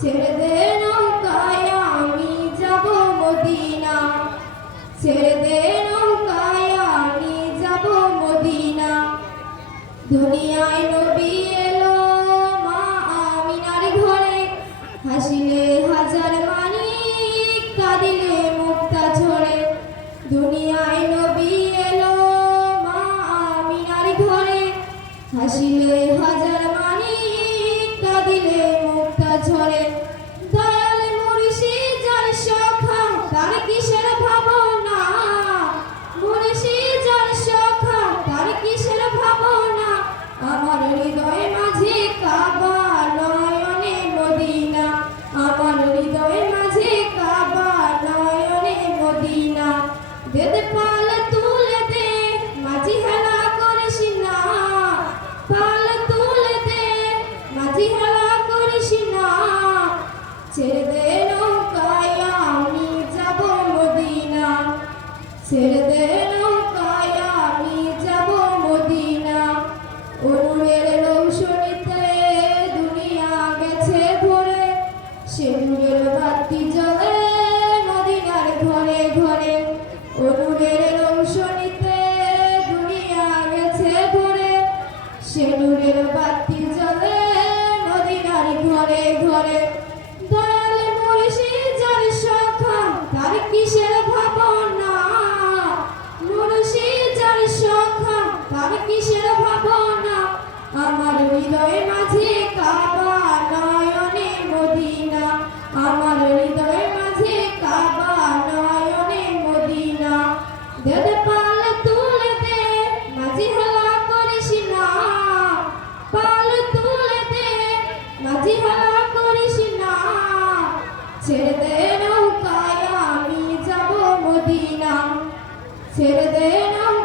ছেড়ে দে নৌকায় আমি যাব মদিনা, ছেড়ে দে নৌকায় আমি যাব মদিনা। দুনিয়ায় নবী এলো মা আমিনার ঘরে, হাসিলে হাজার মানিক কাঁদিলে মুক্তা ঝরে। দুনিয়ায় নবী এলো মা আমিনার ঘরে, হাসিলে হাজার মানিক কাঁদিলে মুক্তা ঝরে। দয়াল মুর্শিদ যার সখা তার কিসের ভাবনা, মুর্শিদ যার সখা তার কিসের ভাবনা। আমার হৃদয় মাঝে কাবা নয়নে মদিনা, আমার হৃদয় মাঝে কাবা নয়নে মদিনা। দে দে পাল তুলে দে মাঝি হেলা করিস না, পাল তুলে দে মাঝি হেলা করিস না। ছেড়ে দে নৌকায় আমি যাব মদিনা, ছেড়ে দে নৌকায় আমি যাব মদিনা। অনুরের রৌশনীতে দুনিয়া গেছে ভরে, সে নূরের বাতি জ্বলে মদিনার ঘরে ঘরে। অনুরের রৌশনীতে দুনিয়া গেছে ভরে, সে নূরের বাতি জ্বলে মদিনার ঘরে ঘরে। দয়াল মুর্শিদ যার সখা তার কিসের ভাবনা, মুর্শিদ যার সখা তার কিসের ভাবনা। আমার হৃদয় মাঝে কাবা নয়নে মদিনা, আমার হৃদয় মাঝে কাবা নয়নে মদিনা। দে দে পাল তুলে দে মাঝি হেলা করিস না, পাল তুলে দে মাঝি হেলা করিস না। ছেড়ে দে নৌকায় আমি যাব মদিনা, ছেড়ে দে নৌকায়